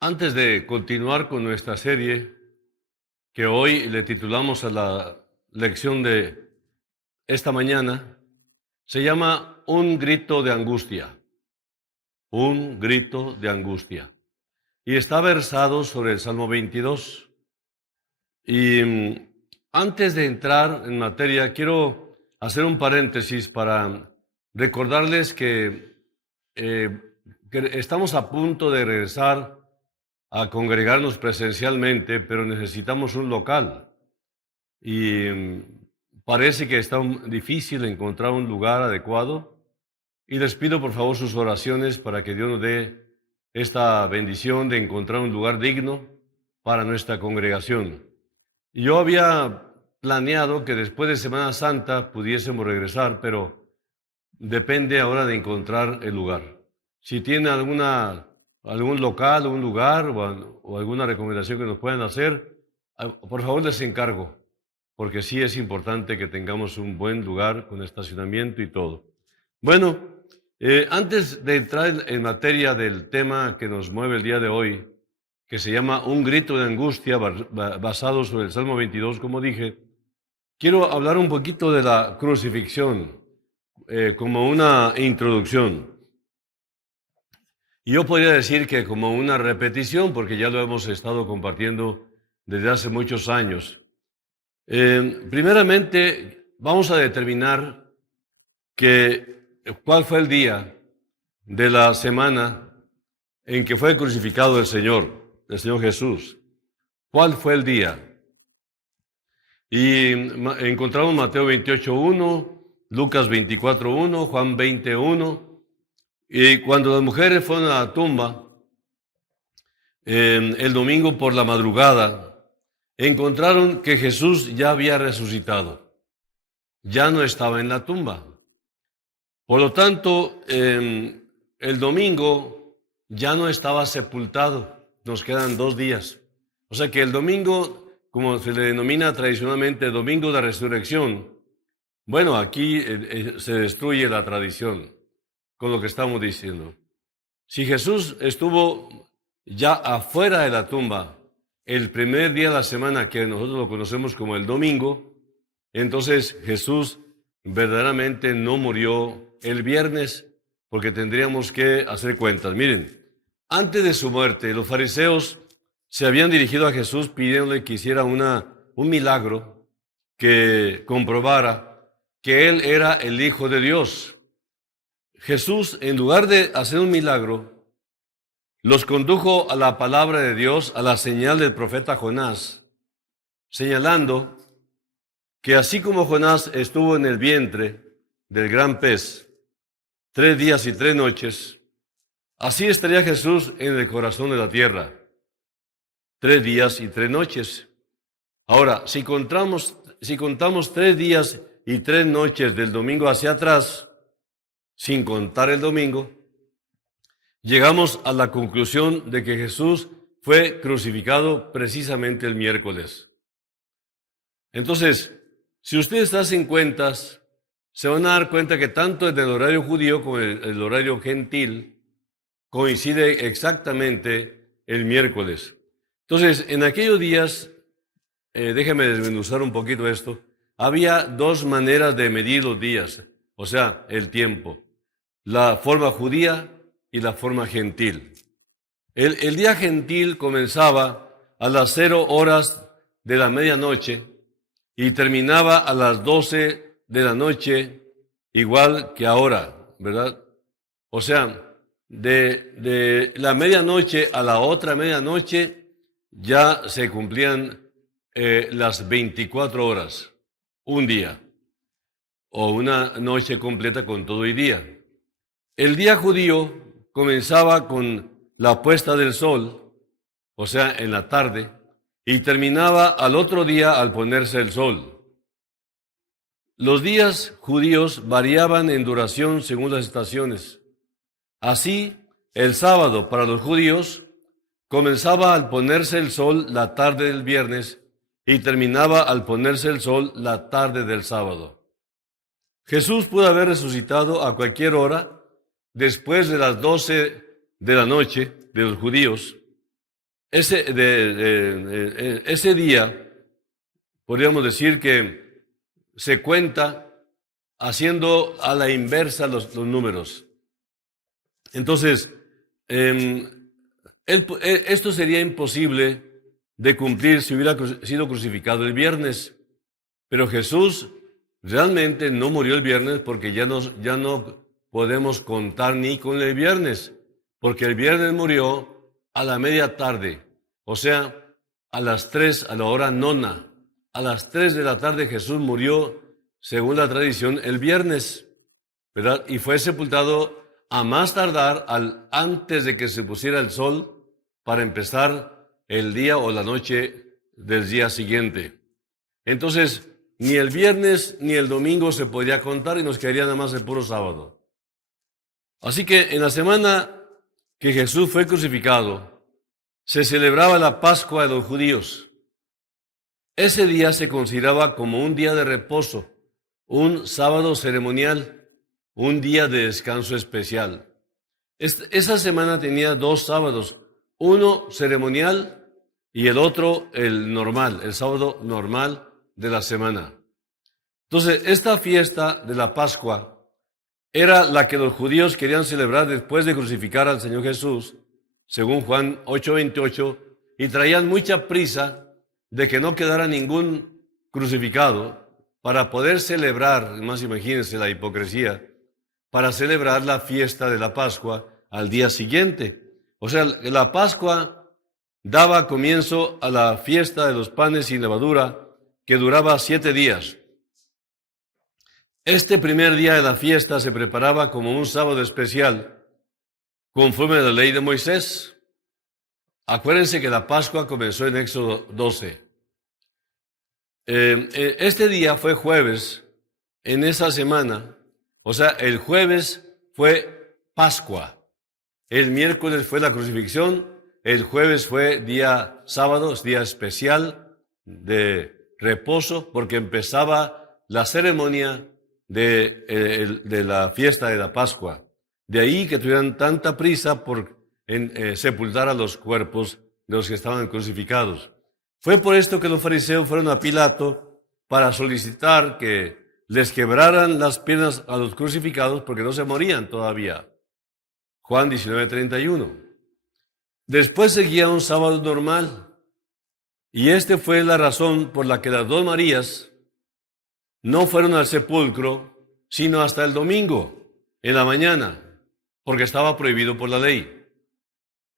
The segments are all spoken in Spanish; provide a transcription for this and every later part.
Antes de continuar con nuestra serie, que hoy le titulamos a la lección de esta mañana, se llama Un grito de angustia. Un grito de angustia. Y está versado sobre el Salmo 22. Y antes de entrar en materia, quiero hacer un paréntesis para recordarles que estamos a punto de regresar a congregarnos presencialmente, pero necesitamos un local. Y parece que está difícil encontrar un lugar adecuado. Y les pido por favor sus oraciones para que Dios nos dé esta bendición de encontrar un lugar digno para nuestra congregación. Yo había planeado que después de Semana Santa pudiésemos regresar, pero depende ahora de encontrar el lugar. Si tiene algún local, un lugar o alguna recomendación que nos puedan hacer, por favor les encargo, porque sí es importante que tengamos un buen lugar con estacionamiento y todo. Bueno, antes de entrar en materia del tema que nos mueve el día de hoy, que se llama Un grito de angustia, basado sobre el Salmo 22, como dije, quiero hablar un poquito de la crucifixión, como una introducción. Y yo podría decir que como una repetición, porque ya lo hemos estado compartiendo desde hace muchos años. Primeramente, vamos a determinar cuál fue el día de la semana en que fue crucificado el Señor Jesús. ¿Cuál fue el día? Y encontramos Mateo 28:1, Lucas 24:1, Juan 20:1. Y cuando las mujeres fueron a la tumba, el domingo por la madrugada, encontraron que Jesús ya había resucitado. Ya no estaba en la tumba. Por lo tanto, el domingo ya no estaba sepultado. Nos quedan 2 días. O sea que el domingo, como se le denomina tradicionalmente domingo de resurrección, bueno, aquí se destruye la tradición con lo que estamos diciendo. Si Jesús estuvo ya afuera de la tumba el primer día de la semana, que nosotros lo conocemos como el domingo, entonces Jesús verdaderamente no murió el viernes, porque tendríamos que hacer cuentas. Miren, antes de su muerte, los fariseos se habían dirigido a Jesús pidiéndole que hiciera un milagro que comprobara que Él era el Hijo de Dios. Jesús, en lugar de hacer un milagro, los condujo a la palabra de Dios, a la señal del profeta Jonás, señalando que así como Jonás estuvo en el vientre del gran pez 3 días y 3 noches, así estaría Jesús en el corazón de la tierra 3 días y 3 noches. Ahora, si contamos 3 días y 3 noches del domingo hacia atrás, sin contar el domingo, llegamos a la conclusión de que Jesús fue crucificado precisamente el miércoles. Entonces, si ustedes hacen cuentas, se van a dar cuenta que tanto en el horario judío como en el horario gentil coincide exactamente el miércoles. Entonces, en aquellos días, déjenme desmenuzar un poquito esto, había 2 maneras de medir los días, o sea, el tiempo. La forma judía y la forma gentil. El día gentil comenzaba a las 0 horas de la medianoche y terminaba a las 12 de la noche, igual que ahora, ¿verdad? O sea, de la medianoche a la otra medianoche ya se cumplían las 24 horas, un día, o una noche completa con todo y día. El día judío comenzaba con la puesta del sol, o sea, en la tarde, y terminaba al otro día al ponerse el sol. Los días judíos variaban en duración según las estaciones. Así, el sábado para los judíos comenzaba al ponerse el sol la tarde del viernes y terminaba al ponerse el sol la tarde del sábado. Jesús pudo haber resucitado a cualquier hora después de las 12 de la noche de los judíos, ese día, podríamos decir que se cuenta haciendo a la inversa los números. Entonces, esto sería imposible de cumplir si hubiera sido crucificado el viernes. Pero Jesús realmente no murió el viernes porque ya no podemos contar ni con el viernes, porque el viernes murió a la media tarde, o sea, a las 3, a la hora nona. A las 3 de la tarde Jesús murió, según la tradición, el viernes, ¿verdad? Y fue sepultado a más tardar antes de que se pusiera el sol para empezar el día o la noche del día siguiente. Entonces, ni el viernes ni el domingo se podía contar y nos quedaría nada más el puro sábado. Así que en la semana que Jesús fue crucificado, se celebraba la Pascua de los judíos. Ese día se consideraba como un día de reposo, un sábado ceremonial, un día de descanso especial. Esa semana tenía 2 sábados, uno ceremonial y el otro el normal, el sábado normal de la semana. Entonces, esta fiesta de la Pascua era la que los judíos querían celebrar después de crucificar al Señor Jesús, según Juan 8:28, y traían mucha prisa de que no quedara ningún crucificado para poder celebrar, más imagínense la hipocresía, para celebrar la fiesta de la Pascua al día siguiente. O sea, la Pascua daba comienzo a la fiesta de los panes sin levadura, que duraba 7 días. Este primer día de la fiesta se preparaba como un sábado especial, conforme a la ley de Moisés. Acuérdense que la Pascua comenzó en Éxodo 12. Este día fue jueves en esa semana, o sea, el jueves fue Pascua, el miércoles fue la crucifixión, el jueves fue día sábado, día especial de reposo, porque empezaba la ceremonia de la fiesta de la Pascua. De ahí que tuvieran tanta prisa por sepultar a los cuerpos de los que estaban crucificados. Fue por esto que los fariseos fueron a Pilato para solicitar que les quebraran las piernas a los crucificados porque no se morían todavía. Juan 19:31. Después seguía un sábado normal, y esta fue la razón por la que las 2 Marías no fueron al sepulcro, sino hasta el domingo, en la mañana, porque estaba prohibido por la ley.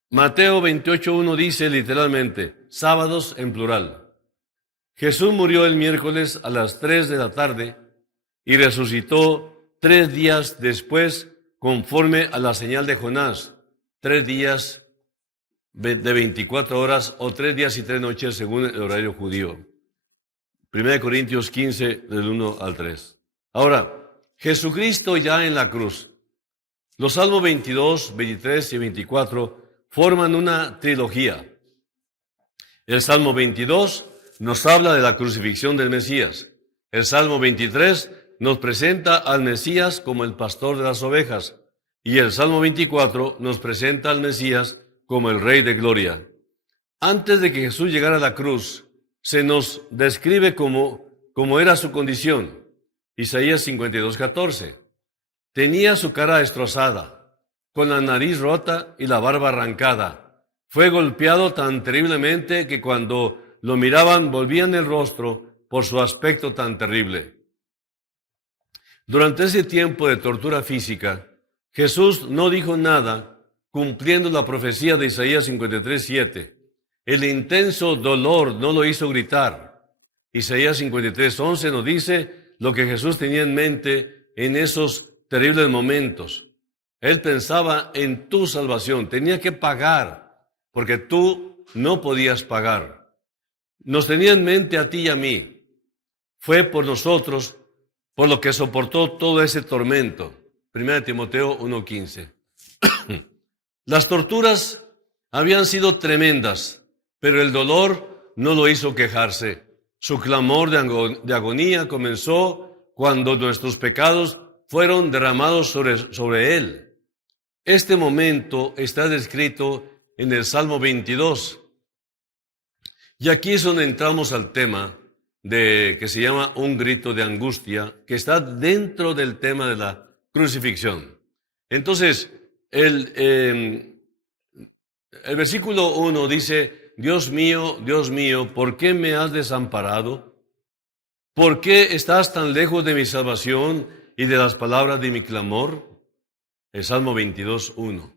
Mateo 28:1 dice literalmente, sábados en plural. Jesús murió el miércoles a las 3 de la tarde y resucitó 3 días después, conforme a la señal de Jonás, 3 días de 24 horas o 3 días y 3 noches según el horario judío. 1 Corintios 15, del 1 al 3. Ahora, Jesucristo ya en la cruz. Los Salmos 22, 23 y 24 forman una trilogía. El Salmo 22 nos habla de la crucifixión del Mesías. El Salmo 23 nos presenta al Mesías como el pastor de las ovejas. Y el Salmo 24 nos presenta al Mesías como el Rey de Gloria. Antes de que Jesús llegara a la cruz, se nos describe cómo era su condición. Isaías 52:14. Tenía su cara destrozada, con la nariz rota y la barba arrancada. Fue golpeado tan terriblemente que cuando lo miraban volvían el rostro por su aspecto tan terrible. Durante ese tiempo de tortura física, Jesús no dijo nada, cumpliendo la profecía de Isaías 53:7. El intenso dolor no lo hizo gritar. Isaías 53:11 nos dice lo que Jesús tenía en mente en esos terribles momentos. Él pensaba en tu salvación, tenía que pagar, porque tú no podías pagar. Nos tenía en mente a ti y a mí. Fue por nosotros por lo que soportó todo ese tormento. 1 Timoteo 1:15. Las torturas habían sido tremendas, pero el dolor no lo hizo quejarse. Su clamor de agonía comenzó cuando nuestros pecados fueron derramados sobre él. Este momento está descrito en el Salmo 22, Y aquí es donde entramos al tema de que se llama un grito de angustia, que está dentro del tema de la crucifixión. Entonces, el versículo 1 dice, Dios mío, ¿por qué me has desamparado? ¿Por qué estás tan lejos de mi salvación y de las palabras de mi clamor? El Salmo 22, 1.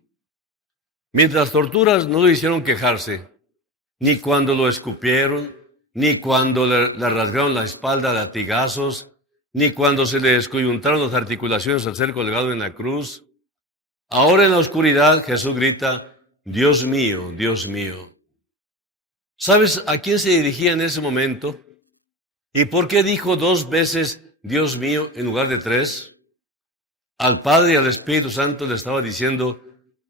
Mientras torturas no lo hicieron quejarse, ni cuando lo escupieron, ni cuando le rasgaron la espalda a latigazos, ni cuando se le descoyuntaron las articulaciones al ser colgado en la cruz. Ahora en la oscuridad Jesús grita, Dios mío, Dios mío. ¿Sabes a quién se dirigía en ese momento? ¿Y por qué dijo 2 veces Dios mío en lugar de 3? Al Padre y al Espíritu Santo le estaba diciendo,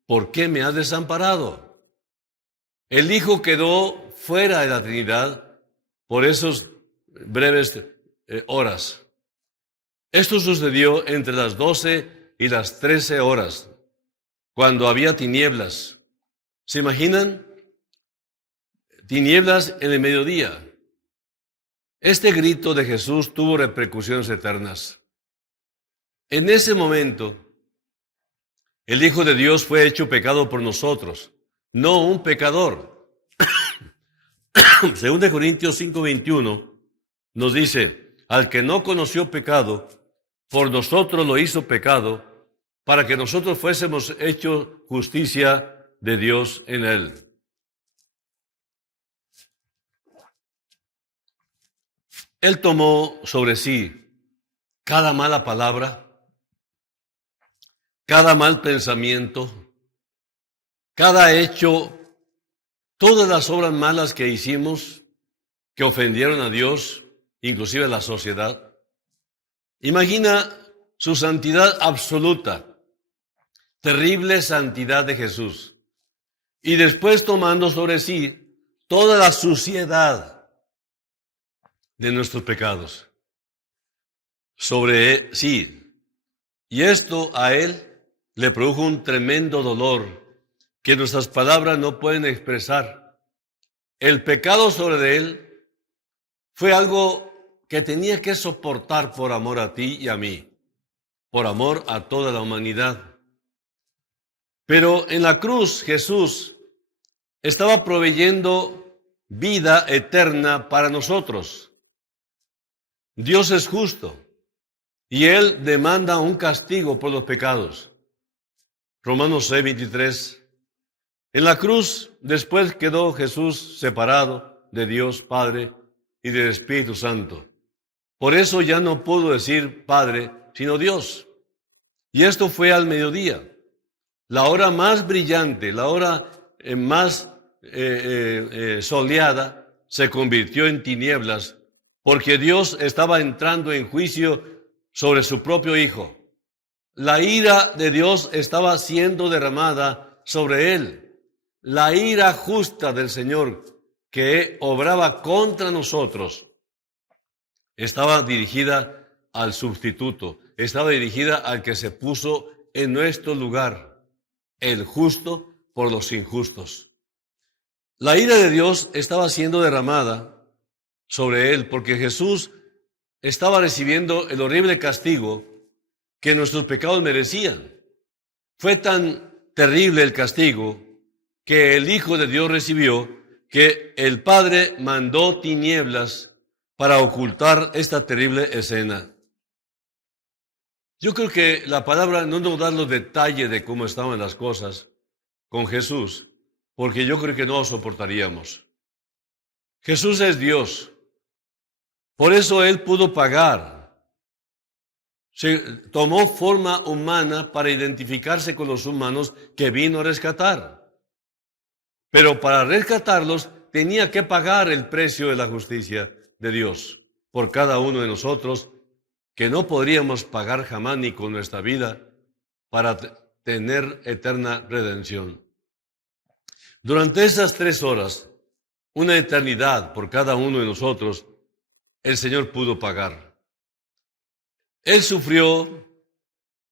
¿por qué me has desamparado? El Hijo quedó fuera de la Trinidad por esos breves horas. Esto sucedió entre las 12 y las 13 horas, cuando había tinieblas. ¿Se imaginan? Tinieblas en el mediodía. Este grito de Jesús tuvo repercusiones eternas. En ese momento, el Hijo de Dios fue hecho pecado por nosotros, no un pecador. Según de Corintios 5:21, nos dice, al que no conoció pecado, por nosotros lo hizo pecado, para que nosotros fuésemos hechos justicia de Dios en él. Él tomó sobre sí cada mala palabra, cada mal pensamiento, cada hecho, todas las obras malas que hicimos, que ofendieron a Dios, inclusive a la sociedad. Imagina su santidad absoluta, terrible santidad de Jesús. Y después tomando sobre sí toda la suciedad de nuestros pecados. Sobre sí. Y esto a él le produjo un tremendo dolor que nuestras palabras no pueden expresar. El pecado sobre él fue algo que tenía que soportar por amor a ti y a mí, por amor a toda la humanidad. Pero en la cruz Jesús estaba proveyendo vida eterna para nosotros. Dios es justo y Él demanda un castigo por los pecados. Romanos 6:23. En la cruz después quedó Jesús separado de Dios Padre y del Espíritu Santo. Por eso ya no pudo decir Padre, sino Dios. Y esto fue al mediodía, la hora más brillante, la hora más soleada, se convirtió en tinieblas, porque Dios estaba entrando en juicio sobre su propio Hijo. La ira de Dios estaba siendo derramada sobre él. La ira justa del Señor que obraba contra nosotros estaba dirigida al sustituto, estaba dirigida al que se puso en nuestro lugar, el justo por los injustos. La ira de Dios estaba siendo derramada sobre él porque Jesús estaba recibiendo el horrible castigo que nuestros pecados merecían. Fue tan terrible el castigo que el Hijo de Dios recibió que el Padre mandó tinieblas para ocultar esta terrible escena. Yo creo que la palabra no nos da los detalles de cómo estaban las cosas con Jesús, porque yo creo que no lo soportaríamos. Jesús es Dios, por eso Él pudo pagar. Se tomó forma humana para identificarse con los humanos que vino a rescatar. Pero para rescatarlos tenía que pagar el precio de la justicia de Dios por cada uno de nosotros, que no podríamos pagar jamás ni con nuestra vida para tener eterna redención. Durante esas 3 horas, una eternidad por cada uno de nosotros, el Señor pudo pagar. Él sufrió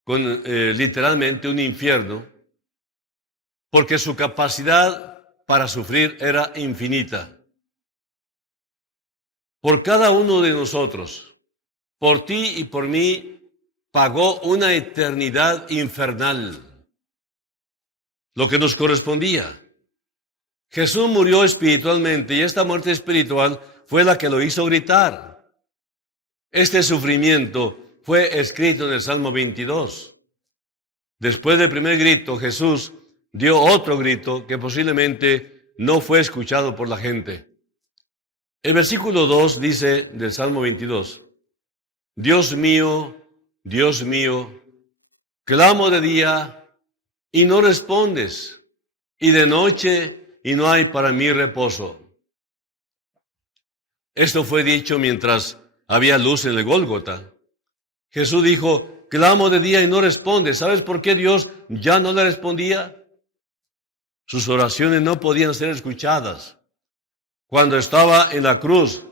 literalmente un infierno, porque su capacidad para sufrir era infinita. por cada uno de nosotros, por ti y por mí, pagó una eternidad infernal, lo que nos correspondía. Jesús murió espiritualmente y esta muerte espiritual fue la que lo hizo gritar. Este sufrimiento fue escrito en el Salmo 22. Después del primer grito, Jesús dio otro grito que posiblemente no fue escuchado por la gente. El versículo 2 dice del Salmo 22, Dios mío, clamo de día y no respondes, y de noche y no hay para mí reposo. Esto fue dicho mientras había luz en el Gólgota. Jesús dijo, clamo de día y no responde. ¿Sabes por qué Dios ya no le respondía? Sus oraciones no podían ser escuchadas cuando estaba en la cruz.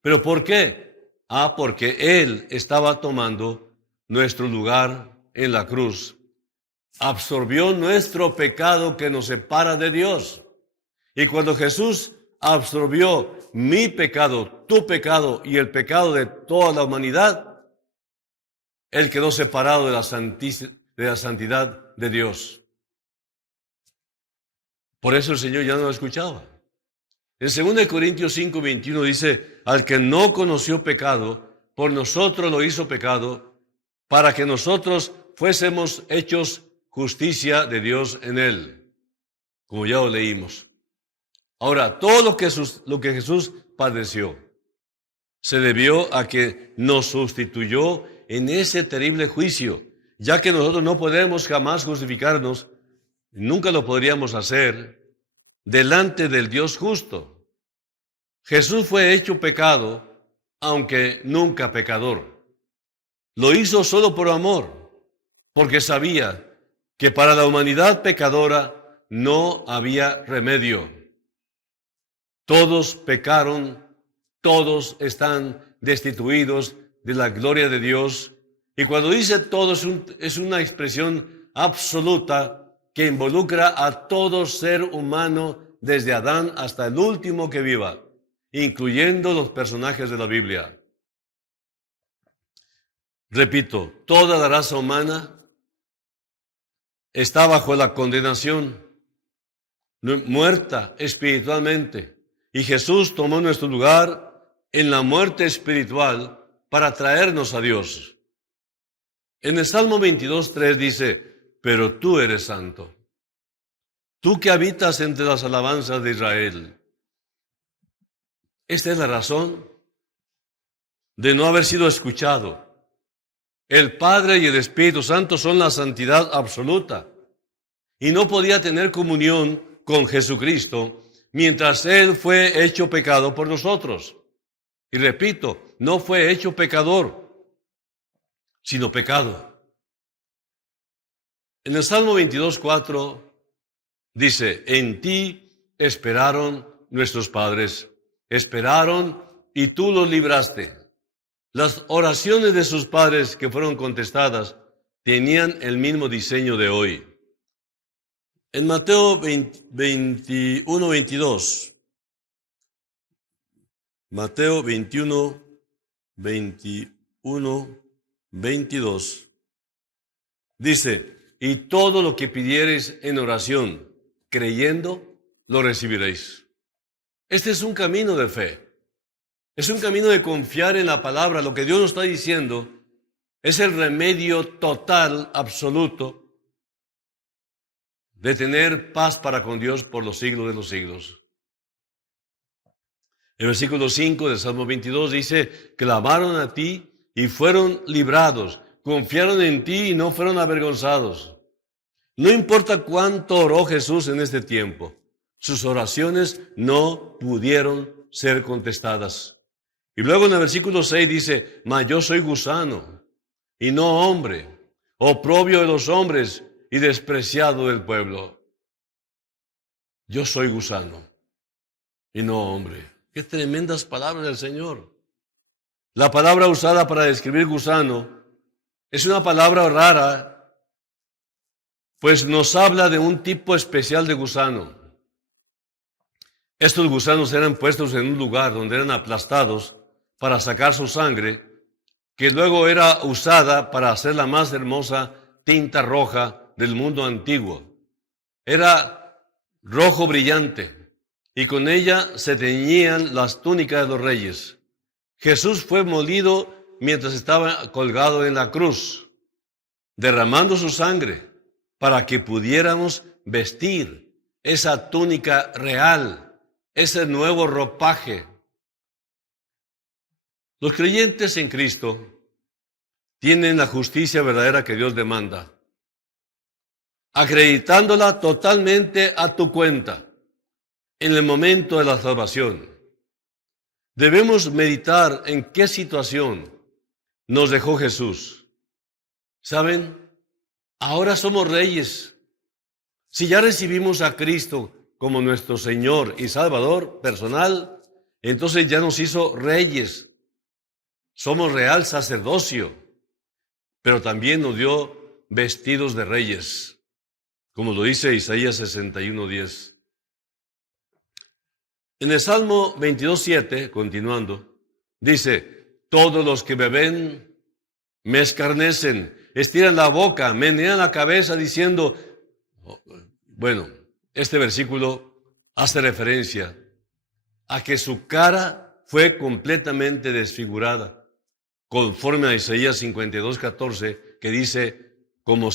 ¿Pero por qué? Porque Él estaba tomando nuestro lugar en la cruz. Absorbió nuestro pecado que nos separa de Dios. Y cuando Jesús absorbió mi pecado, tu pecado y el pecado de toda la humanidad, Él quedó separado de la santidad de Dios. Por eso el Señor ya no lo escuchaba. En 2 Corintios 5:21 dice, al que no conoció pecado, por nosotros lo hizo pecado, para que nosotros fuésemos hechos justicia de Dios en él, como ya lo leímos. Ahora, todo lo que Jesús padeció se debió a que nos sustituyó en ese terrible juicio, ya que nosotros no podemos jamás justificarnos, nunca lo podríamos hacer, delante del Dios justo. Jesús fue hecho pecado, aunque nunca pecador. Lo hizo solo por amor, porque sabía que para la humanidad pecadora no había remedio. Todos pecaron, todos están destituidos de la gloria de Dios. Y cuando dice todos es una expresión absoluta que involucra a todo ser humano desde Adán hasta el último que viva, incluyendo los personajes de la Biblia. Repito, toda la raza humana está bajo la condenación, muerta espiritualmente. Y Jesús tomó nuestro lugar en la muerte espiritual para traernos a Dios. En el Salmo 22:3 dice, pero tú eres santo, tú que habitas entre las alabanzas de Israel. Esta es la razón de no haber sido escuchado. El Padre y el Espíritu Santo son la santidad absoluta y no podía tener comunión con Jesucristo mientras Él fue hecho pecado por nosotros. Y repito, no fue hecho pecador, sino pecado. En el Salmo 22:4 dice, en ti esperaron nuestros padres, esperaron y tú los libraste. Las oraciones de sus padres que fueron contestadas tenían el mismo diseño de hoy. En Mateo 21:22, Mateo 21:22, dice, y todo lo que pidiereis en oración, creyendo, lo recibiréis. Este es un camino de fe. Es un camino de confiar en la palabra. Lo que Dios nos está diciendo es el remedio total, absoluto, de tener paz para con Dios por los siglos de los siglos. El versículo 5 del Salmo 22 dice, clamaron a ti y fueron librados, confiaron en ti y no fueron avergonzados. No importa cuánto oró Jesús en este tiempo, sus oraciones no pudieron ser contestadas. Y luego en el versículo 6 dice, mas yo soy gusano y no hombre, oprobio de los hombres y despreciado del pueblo. Yo soy gusano y no hombre. Qué tremendas palabras del Señor. La palabra usada para describir gusano es una palabra rara, pues nos habla de un tipo especial de gusano. Estos gusanos eran puestos en un lugar donde eran aplastados para sacar su sangre, que luego era usada para hacer la más hermosa tinta roja del mundo antiguo. Era rojo brillante y con ella se teñían las túnicas de los reyes. Jesús fue molido mientras estaba colgado en la cruz, derramando su sangre para que pudiéramos vestir esa túnica real, ese nuevo ropaje. Los creyentes en Cristo tienen la justicia verdadera que Dios demanda, acreditándola totalmente a tu cuenta en el momento de la salvación. Debemos meditar en qué situación nos dejó Jesús. ¿Saben? Ahora somos reyes. Si ya recibimos a Cristo como nuestro Señor y Salvador personal, entonces ya nos hizo reyes. Somos real sacerdocio, pero también nos dio vestidos de reyes, como lo dice Isaías 61:10. En el Salmo 22:7, continuando, dice: todos los que me ven me escarnecen, estiran la boca, menean la cabeza diciendo... Bueno, este versículo hace referencia a que su cara fue completamente desfigurada, conforme a Isaías 52:14, que dice: cómo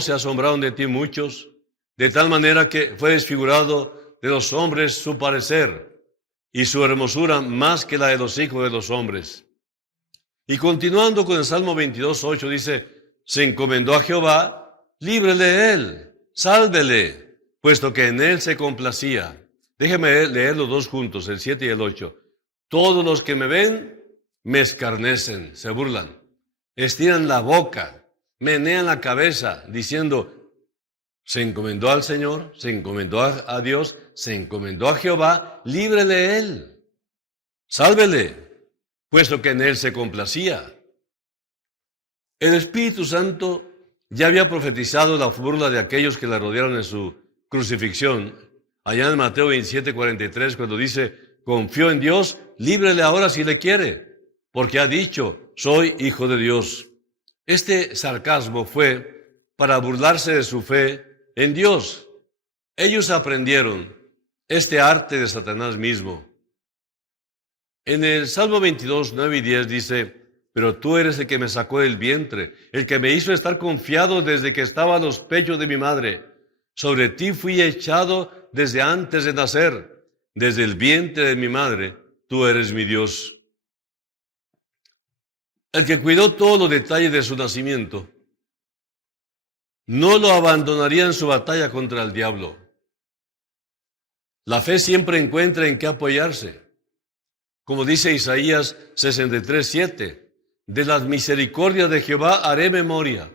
se asombraron de ti muchos, de tal manera que fue desfigurado de los hombres su parecer, y su hermosura más que la de los hijos de los hombres. Y continuando con el Salmo 22:8 dice: se encomendó a Jehová, líbrele él, sálvele, puesto que en él se complacía. Déjeme leer los dos juntos, el 7 y el 8. Todos los que me ven me escarnecen, se burlan, estiran la boca, menean la cabeza, diciendo: se encomendó al Señor, se encomendó a Dios, se encomendó a Jehová, líbrele él, sálvele, puesto que en él se complacía. El Espíritu Santo ya había profetizado la burla de aquellos que la rodearon en su crucifixión, allá en Mateo 27:43, cuando dice: confió en Dios, líbrele ahora si le quiere, porque ha dicho: soy hijo de Dios. Este sarcasmo fue para burlarse de su fe en Dios. Ellos aprendieron este arte de Satanás mismo. En el Salmo 22:9 y 10 dice: pero tú eres el que me sacó del vientre, el que me hizo estar confiado desde que estaba a los pechos de mi madre. Sobre ti fui echado desde antes de nacer, desde el vientre de mi madre, tú eres mi Dios. El que cuidó todos los detalles de su nacimiento, no lo abandonaría en su batalla contra el diablo. La fe siempre encuentra en qué apoyarse. Como dice Isaías 63:7, de las misericordias de Jehová haré memoria,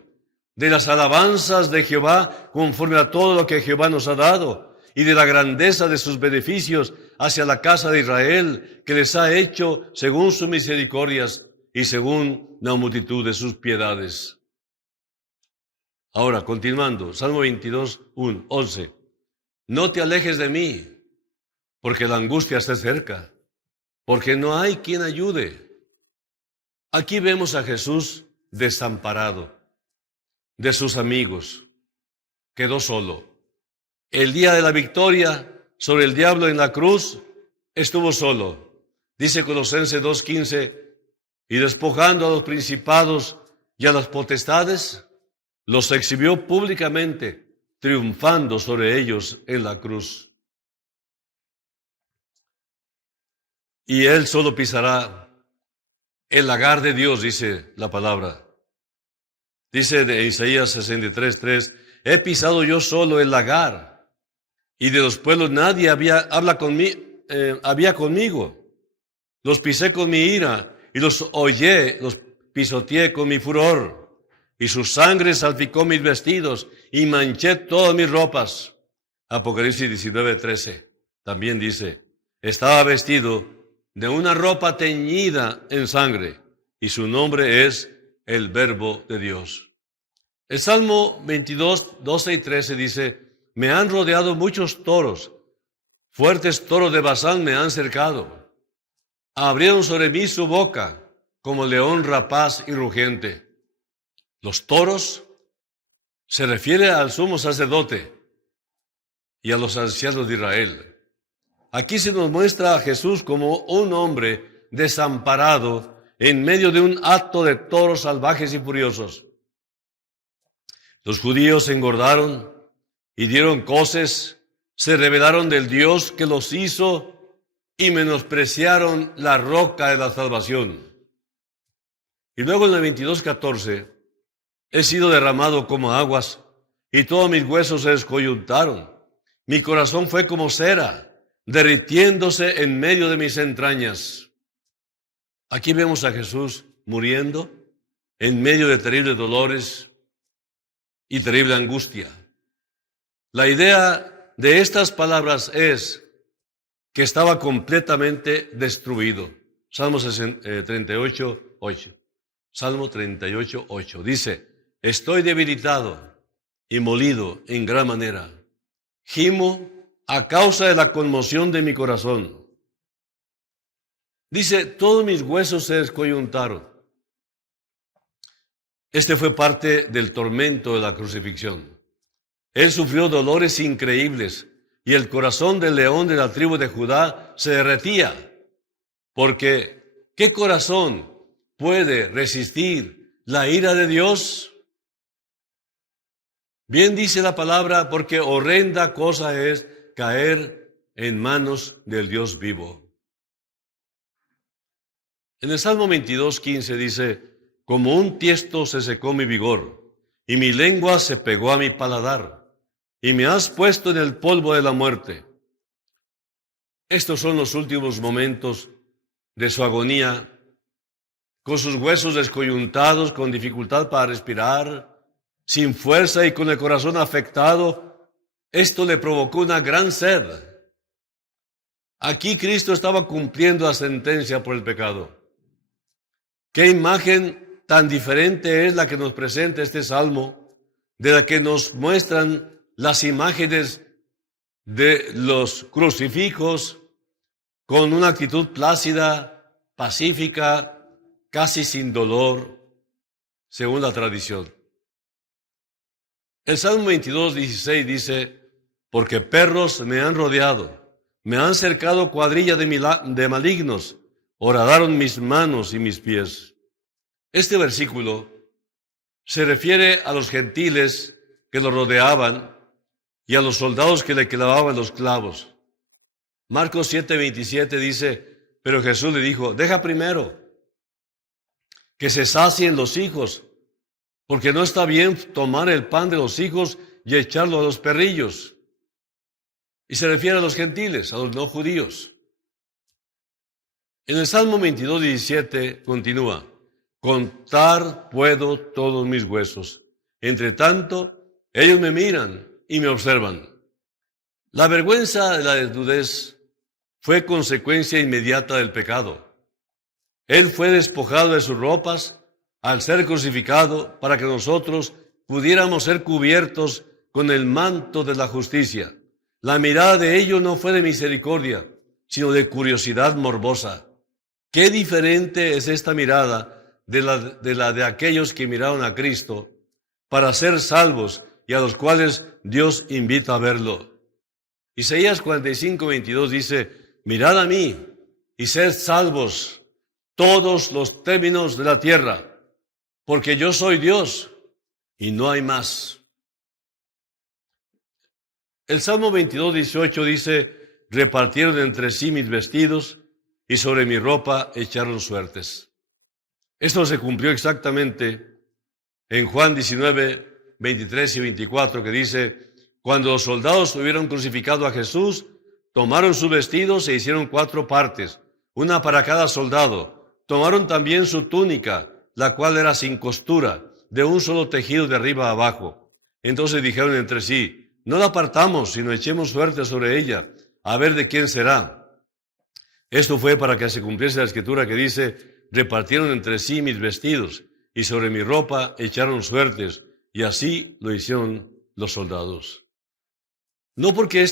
de las alabanzas de Jehová conforme a todo lo que Jehová nos ha dado, y de la grandeza de sus beneficios hacia la casa de Israel, que les ha hecho según sus misericordias y según la multitud de sus piedades. Ahora, continuando, Salmo 22:11. No te alejes de mí, porque la angustia está cerca, porque no hay quien ayude. Aquí vemos a Jesús desamparado de sus amigos. Quedó solo. El día de la victoria sobre el diablo en la cruz, estuvo solo. Dice Colosenses 2:15, y despojando a los principados y a las potestades, los exhibió públicamente, triunfando sobre ellos en la cruz. Y él solo pisará el lagar de Dios, dice la palabra. Dice de Isaías 63:3, he pisado yo solo el lagar, y de los pueblos nadie había conmigo. Los pisé con mi ira, y los hollé, los pisoteé con mi furor. Y su sangre salpicó mis vestidos, y manché todas mis ropas. Apocalipsis 19:13 también dice, estaba vestido de una ropa teñida en sangre, y su nombre es el Verbo de Dios. El Salmo 22:12 y 13 dice, me han rodeado muchos toros, fuertes toros de Basán me han cercado. Abrieron sobre mí su boca como león rapaz y rugiente. Los toros se refiere al sumo sacerdote y a los ancianos de Israel. Aquí se nos muestra a Jesús como un hombre desamparado en medio de un acto de toros salvajes y furiosos. Los judíos se engordaron y dieron coces, se rebelaron del Dios que los hizo y menospreciaron la roca de la salvación. Y luego en el 22:14, he sido derramado como aguas y todos mis huesos se descoyuntaron. Mi corazón fue como cera, derritiéndose en medio de mis entrañas. Aquí vemos a Jesús muriendo en medio de terribles dolores y terrible angustia. La idea de estas palabras es que estaba completamente destruido. Salmo 38:8. Salmo 38:8. Dice, estoy debilitado y molido en gran manera. Gimo a causa de la conmoción de mi corazón. Dice, todos mis huesos se descoyuntaron. Este fue parte del tormento de la crucifixión. Él sufrió dolores increíbles y el corazón del león de la tribu de Judá se derretía. Porque, ¿qué corazón puede resistir la ira de Dios? Bien dice la palabra, porque horrenda cosa es caer en manos del Dios vivo. En el Salmo 22:15 dice, como un tiesto se secó mi vigor, y mi lengua se pegó a mi paladar, y me has puesto en el polvo de la muerte. Estos son los últimos momentos de su agonía, con sus huesos descoyuntados, con dificultad para respirar, sin fuerza y con el corazón afectado. Esto le provocó una gran sed. Aquí Cristo estaba cumpliendo la sentencia por el pecado. Qué imagen tan diferente es la que nos presenta este salmo, de la que nos muestran las imágenes de los crucifijos con una actitud plácida, pacífica, casi sin dolor, según la tradición. El Salmo 22:16 dice, porque perros me han rodeado, me han cercado cuadrilla de malignos, horadaron mis manos y mis pies. Este versículo se refiere a los gentiles que lo rodeaban y a los soldados que le clavaban los clavos. Marcos 7:27 dice, pero Jesús le dijo, deja primero que se sacien los hijos, porque no está bien tomar el pan de los hijos y echarlo a los perrillos. Y se refiere a los gentiles, a los no judíos. En el Salmo 22:17 continúa, contar puedo todos mis huesos. Entre tanto, ellos me miran y me observan. La vergüenza de la desnudez fue consecuencia inmediata del pecado. Él fue despojado de sus ropas al ser crucificado para que nosotros pudiéramos ser cubiertos con el manto de la justicia. La mirada de ellos no fue de misericordia, sino de curiosidad morbosa. Qué diferente es esta mirada de la de aquellos que miraron a Cristo para ser salvos y a los cuales Dios invita a verlo. Isaías 45:22 dice, mirad a mí y sed salvos todos los términos de la tierra, porque yo soy Dios y no hay más. El Salmo 22:18 dice, repartieron entre sí mis vestidos y sobre mi ropa echaron suertes. Esto se cumplió exactamente en Juan 19:23 y 24, que dice, cuando los soldados hubieron crucificado a Jesús, tomaron sus vestidos e hicieron 4 partes, una para cada soldado. Tomaron también su túnica, la cual era sin costura, de un solo tejido de arriba a abajo. Entonces dijeron entre sí, no la partamos, sino echemos suerte sobre ella, a ver de quién será. Esto fue para que se cumpliese la escritura que dice, repartieron entre sí mis vestidos, y sobre mi ropa echaron suertes, y así lo hicieron los soldados. No porque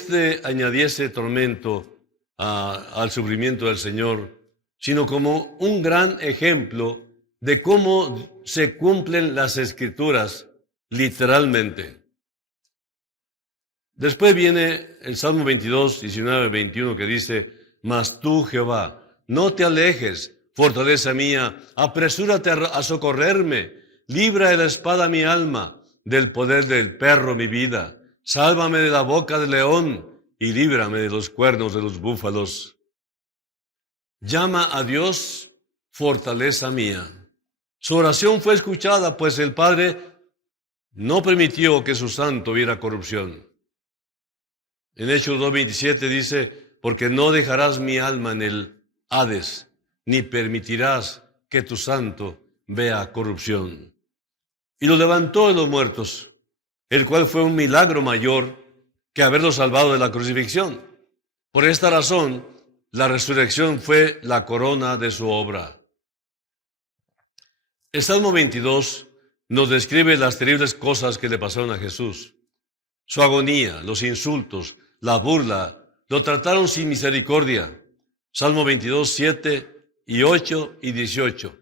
añadiese tormento al sufrimiento del Señor, sino como un gran ejemplo de cómo se cumplen las Escrituras literalmente. Después viene el Salmo 22, 19, 21 que dice: Mas tú, Jehová, no te alejes, fortaleza mía, apresúrate a socorrerme, libra de la espada mi alma, del poder del perro mi vida, sálvame de la boca del león y líbrame de los cuernos de los búfalos. Llama a Dios fortaleza mía. Su oración fue escuchada, pues el Padre no permitió que su santo viera corrupción. En Hechos 2:27 dice: porque no dejarás mi alma en el Hades, ni permitirás que tu santo vea corrupción. Y lo levantó de los muertos, el cual fue un milagro mayor que haberlo salvado de la crucifixión. Por esta razón, la resurrección fue la corona de su obra. El Salmo 22 nos describe las terribles cosas que le pasaron a Jesús. Su agonía, los insultos, la burla, lo trataron sin misericordia. Salmo 22, 7 y 8 y 18.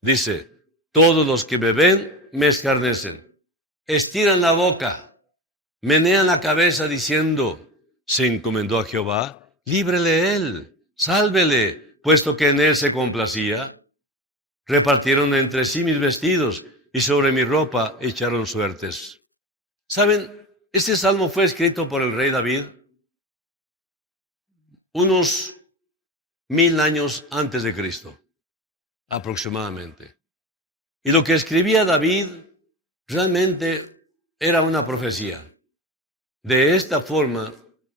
Dice: todos los que me ven me escarnecen, estiran la boca, menean la cabeza diciendo: se encomendó a Jehová, líbrele él, sálvele, puesto que en él se complacía. Repartieron entre sí mis vestidos y sobre mi ropa echaron suertes. ¿Saben? Este salmo fue escrito por el rey David unos 1000 años antes de Cristo, aproximadamente. Y lo que escribía David realmente era una profecía. De esta forma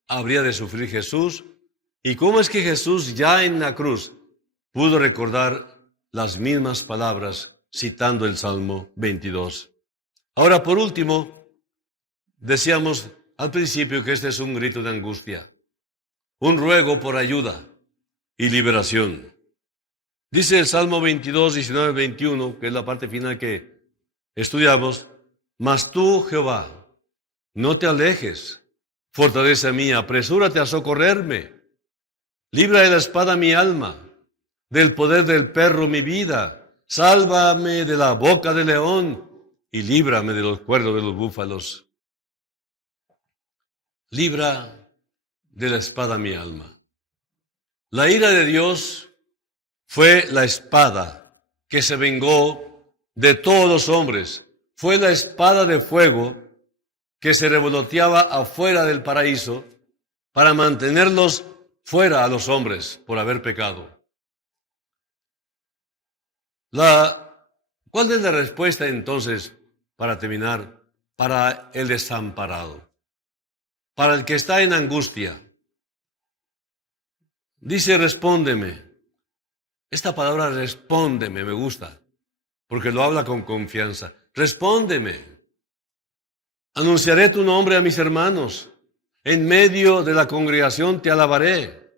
habría de sufrir Jesús. ¿Y cómo es que Jesús ya en la cruz pudo recordar las mismas palabras citando el Salmo 22? Ahora, por último, decíamos al principio que este es un grito de angustia, un ruego por ayuda y liberación. Dice el Salmo 22, 19, 21, que es la parte final que estudiamos: mas tú, Jehová, no te alejes, fortaleza mía, apresúrate a socorrerme, libra de la espada mi alma, del poder del perro mi vida, sálvame de la boca del león y líbrame de los cuernos de los búfalos. Libra de la espada mi alma. La ira de Dios fue la espada que se vengó de todos los hombres. Fue la espada de fuego que se revoloteaba afuera del paraíso para mantenerlos fuera a los hombres por haber pecado. ¿Cuál es la respuesta entonces, para terminar, para el desamparado? Para el que está en angustia. Dice: respóndeme. Esta palabra respóndeme me gusta, porque lo habla con confianza. Respóndeme. Anunciaré tu nombre a mis hermanos. En medio de la congregación te alabaré.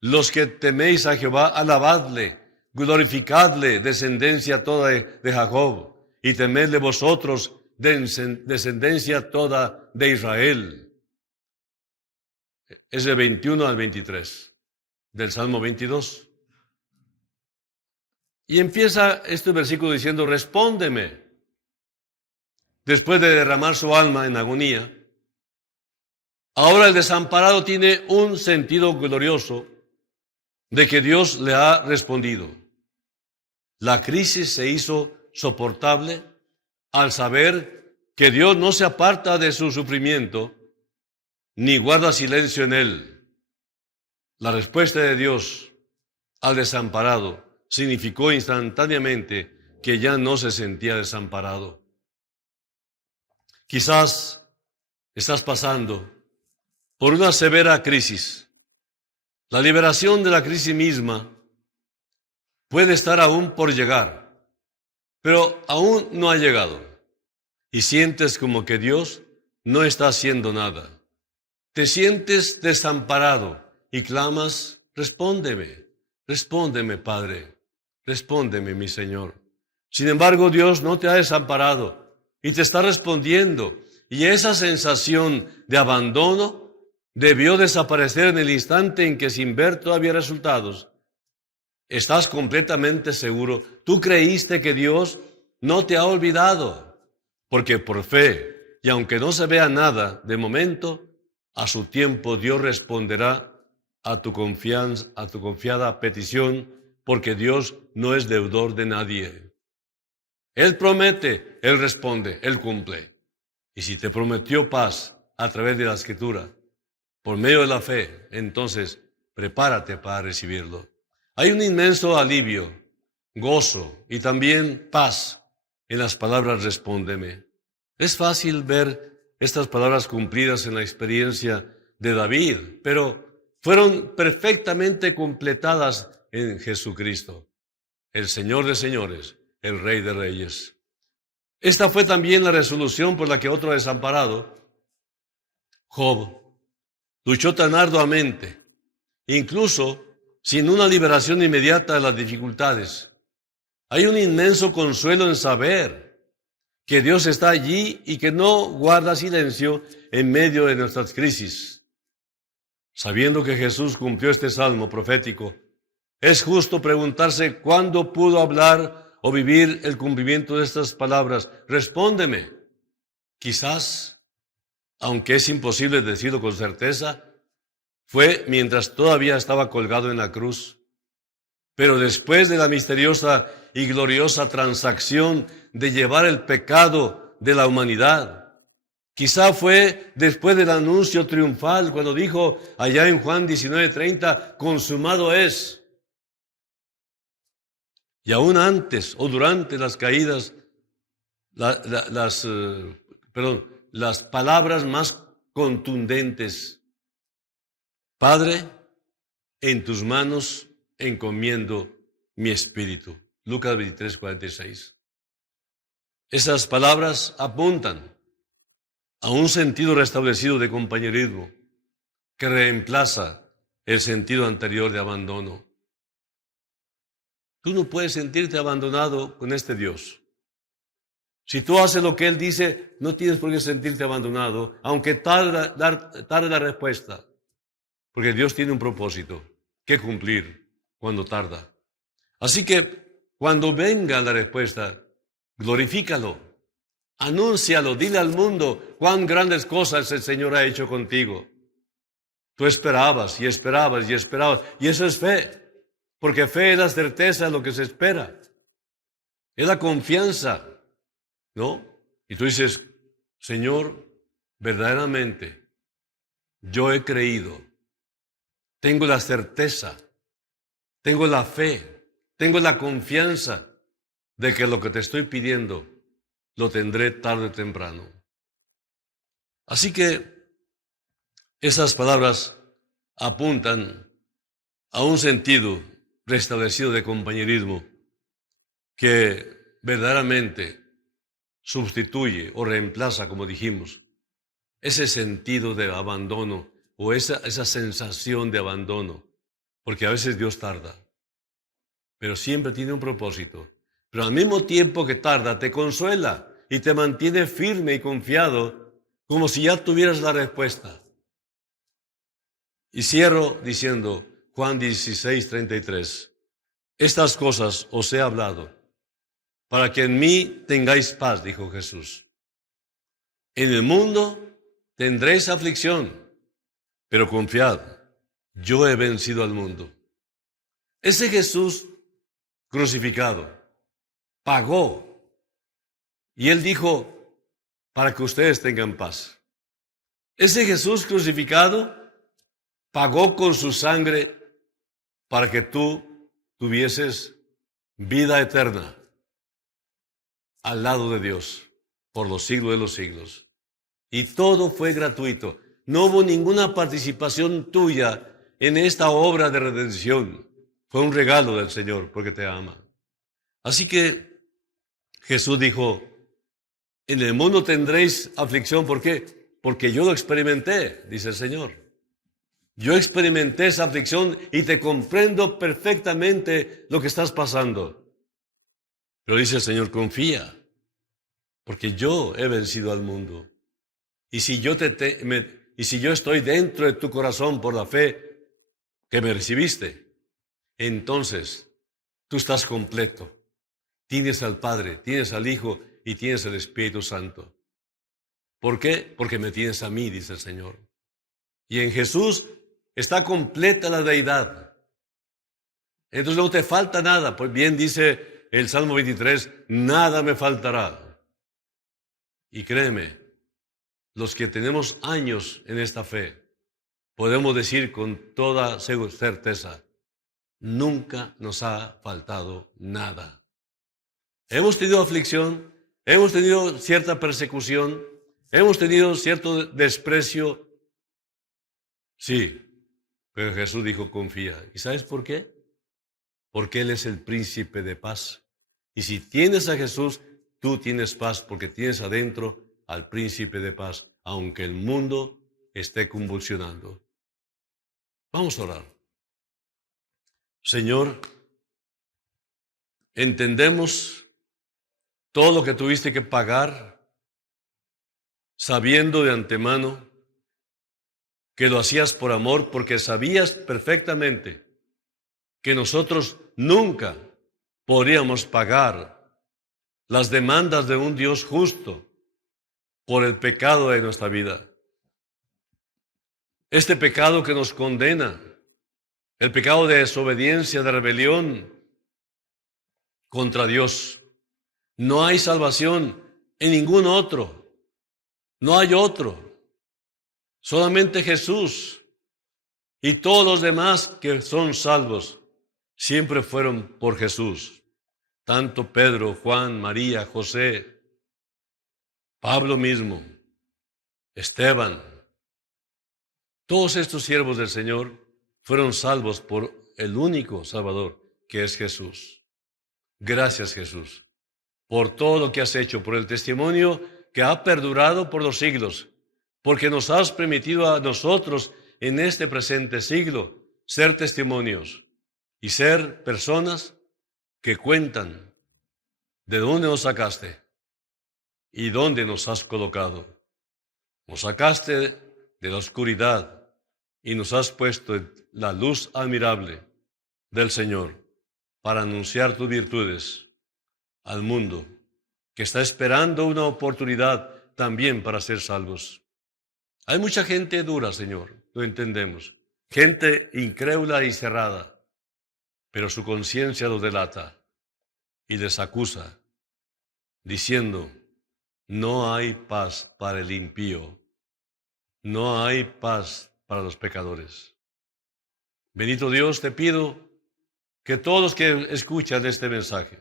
Los que teméis a Jehová, alabadle, glorificadle, descendencia toda de Jacob, y temedle vosotros, descendencia toda de Israel. Es de 21 al 23 del Salmo 22. Y empieza este versículo diciendo: respóndeme. Después de derramar su alma en agonía, ahora el desamparado tiene un sentido glorioso de que Dios le ha respondido. La crisis se hizo soportable al saber que Dios no se aparta de su sufrimiento ni guarda silencio en él. La respuesta de Dios al desamparado significó instantáneamente que ya no se sentía desamparado. Quizás estás pasando por una severa crisis. La liberación de la crisis misma puede estar aún por llegar, pero aún no ha llegado. Y sientes como que Dios no está haciendo nada. Te sientes desamparado y clamas: respóndeme, respóndeme, Padre, respóndeme, mi Señor. Sin embargo, Dios no te ha desamparado y te está respondiendo. Y esa sensación de abandono debió desaparecer en el instante en que, sin ver todavía resultados, estás completamente seguro. Tú creíste que Dios no te ha olvidado, porque por fe, y aunque no se vea nada de momento, a su tiempo Dios responderá a tu confiada petición, porque Dios no es deudor de nadie. Él promete, Él responde, Él cumple. Y si te prometió paz a través de la Escritura, por medio de la fe, entonces prepárate para recibirlo. Hay un inmenso alivio, gozo y también paz en las palabras respóndeme. Es fácil ver estas palabras cumplidas en la experiencia de David, pero fueron perfectamente completadas en Jesucristo, el Señor de señores, el Rey de reyes. Esta fue también la resolución por la que otro desamparado, Job, luchó tan arduamente, incluso sin una liberación inmediata de las dificultades. Hay un inmenso consuelo en saber que Dios está allí y que no guarda silencio en medio de nuestras crisis. Sabiendo que Jesús cumplió este salmo profético, es justo preguntarse cuándo pudo hablar o vivir el cumplimiento de estas palabras. Respóndeme. Quizás, aunque es imposible decirlo con certeza, fue mientras todavía estaba colgado en la cruz. Pero después de la misteriosa y gloriosa transacción de llevar el pecado de la humanidad, quizá fue después del anuncio triunfal cuando dijo allá en Juan 19:30, consumado es. Y aún antes o durante las caídas, las palabras más contundentes. Padre, en tus manos encomiendo mi espíritu. Lucas 23:46. Esas palabras apuntan a un sentido restablecido de compañerismo que reemplaza el sentido anterior de abandono. Tú no puedes sentirte abandonado con este Dios. Si tú haces lo que Él dice, no tienes por qué sentirte abandonado, aunque tarde la respuesta, porque Dios tiene un propósito que cumplir cuando tarda. Así que cuando venga la respuesta, glorifícalo, anúncialo, dile al mundo cuán grandes cosas el Señor ha hecho contigo. Tú esperabas y esperabas y esperabas, y eso es fe. Porque fe es la certeza de lo que se espera. Es la confianza, ¿no? Y tú dices, Señor, verdaderamente, yo he creído, tengo la certeza, tengo la fe, tengo la confianza de que lo que te estoy pidiendo lo tendré tarde o temprano. Así que esas palabras apuntan a un sentido restablecido de compañerismo que verdaderamente sustituye o reemplaza, como dijimos, ese sentido de abandono o esa sensación de abandono, porque a veces Dios tarda, pero siempre tiene un propósito. Pero al mismo tiempo que tarda, te consuela y te mantiene firme y confiado, como si ya tuvieras la respuesta. Y cierro diciendo, Juan 16:33, estas cosas os he hablado, para que en mí tengáis paz, dijo Jesús. En el mundo tendréis aflicción, pero confiad, yo he vencido al mundo. Ese Jesús crucificado pagó, y Él dijo, para que ustedes tengan paz. Ese Jesús crucificado pagó con su sangre para que tú tuvieses vida eterna al lado de Dios por los siglos de los siglos. Y todo fue gratuito. No hubo ninguna participación tuya en esta obra de redención. Fue un regalo del Señor porque te ama. Así que Jesús dijo, en el mundo tendréis aflicción. ¿Por qué? Porque yo lo experimenté, dice el Señor. Yo experimenté esa aflicción y te comprendo perfectamente lo que estás pasando. Pero dice el Señor, confía, porque yo he vencido al mundo. Y si yo estoy dentro de tu corazón por la fe que me recibiste, entonces tú estás completo. Tienes al Padre, tienes al Hijo y tienes al Espíritu Santo. ¿Por qué? Porque me tienes a mí, dice el Señor. Y en Jesús está completa la deidad. Entonces no te falta nada. Pues bien dice el Salmo 23, nada me faltará. Y créeme, los que tenemos años en esta fe, podemos decir con toda certeza, nunca nos ha faltado nada. Hemos tenido aflicción, hemos tenido cierta persecución, hemos tenido cierto desprecio. Sí, pero Jesús dijo, confía. ¿Y sabes por qué? Porque Él es el príncipe de paz. Y si tienes a Jesús, tú tienes paz porque tienes adentro al príncipe de paz, aunque el mundo esté convulsionando. Vamos a orar. Señor, entendemos todo lo que tuviste que pagar, sabiendo de antemano que lo hacías por amor, porque sabías perfectamente que nosotros nunca podríamos pagar las demandas de un Dios justo por el pecado de nuestra vida. Este pecado que nos condena, el pecado de desobediencia, de rebelión contra Dios. No hay salvación en ningún otro. No hay otro. Solamente Jesús. Y todos los demás que son salvos siempre fueron por Jesús. Tanto Pedro, Juan, María, José, Pablo mismo, Esteban. Todos estos siervos del Señor fueron salvos por el único Salvador, que es Jesús. Gracias, Jesús, por todo lo que has hecho, por el testimonio que ha perdurado por los siglos, porque nos has permitido a nosotros en este presente siglo ser testimonios y ser personas que cuentan de dónde nos sacaste y dónde nos has colocado. Nos sacaste de la oscuridad y nos has puesto en la luz admirable del Señor para anunciar tus virtudes al mundo, que está esperando una oportunidad también para ser salvos. Hay mucha gente dura, Señor, lo entendemos, gente incrédula y cerrada, pero su conciencia los delata y les acusa, diciendo, no hay paz para el impío, no hay paz para los pecadores. Bendito Dios, te pido que todos los que escuchan este mensaje,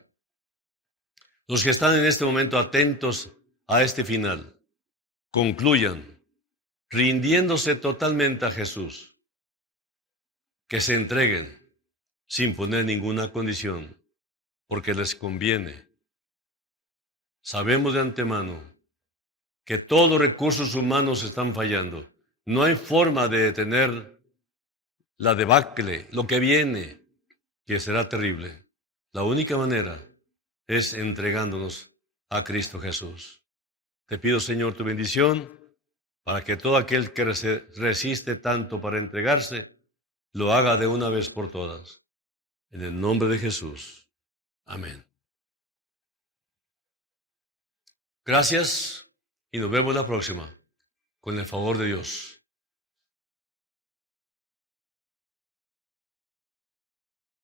los que están en este momento atentos a este final, concluyan rindiéndose totalmente a Jesús, que se entreguen sin poner ninguna condición, porque les conviene. Sabemos de antemano que todos los recursos humanos están fallando. No hay forma de detener la debacle, lo que viene, que será terrible. La única manera es entregándonos a Cristo Jesús. Te pido, Señor, tu bendición para que todo aquel que resiste tanto para entregarse, lo haga de una vez por todas. En el nombre de Jesús. Amén. Gracias y nos vemos la próxima, con el favor de Dios.